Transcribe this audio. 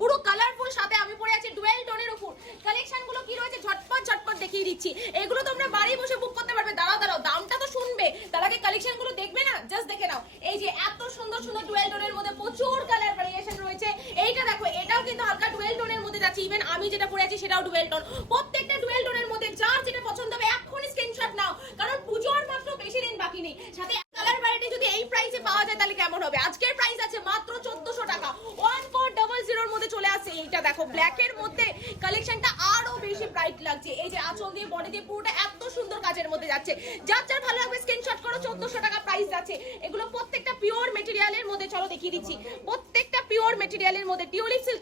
পুরো কালারফুল, সাথে আমি পরে আছি ডুয়েল টোনের উপর। কালেকশন গুলো কি রয়েছে ঝটপট ঝটপট দেখিয়ে দিচ্ছি। এগুলো তোমরা বাড়ি বসে বুক করতে পারবে। দাঁড়াও দাঁড়াও, দামটা তো শুনবে, তার আগে কালেকশন গুলো দেখবে না? জাস্ট দেখে নাও। এই যে এত সুন্দর সুন্দর ডুয়েল টোনের মধ্যে প্রচুর কালার ভেরিয়েশন রয়েছে। এইটা দেখো, এটাও কিন্তু হালকা ডুয়েল টোনের মধ্যে যাচ্ছে। ইভেন আমি যেটা পরে আছি সেটাও ডুয়েল টোন। প্রত্যেকটা ডুয়েল টোনের মধ্যে যার যেটা পছন্দ হবে এক্ষুনি স্ক্রিনশট নাও, কারণ পুজোর মাত্র বেশি দিন বাকি নেই। সাথে কালার ভ্যারাইটি যদি এই প্রাইসে পাওয়া যায় তাহলে কেমন হবে? আজকের প্রাইস আছে মাত্র 1400 টাকা। 1400 এর মধ্যে চলে আসছে। এইটা দেখো ব্ল্যাক এর মধ্যে, কালেকশনটা আরো বেশি ব্রাইট লাগছে। এই যে আঁচল দিয়ে বডি দিয়ে পুরোটা এত সুন্দর কাজের মধ্যে যাচ্ছে। যার যার ভালো লাগবে স্ক্রিনশট করো। 1400 টাকা প্রাইস যাচ্ছে। এগুলো প্রত্যেকটা পিওর মেটেরিয়ালের মধ্যে, চলো দেখিয়ে দিচ্ছি। প্রত্যেকটা পিওর মেটেরিয়ালের মধ্যে টিউলিপ সিল্ক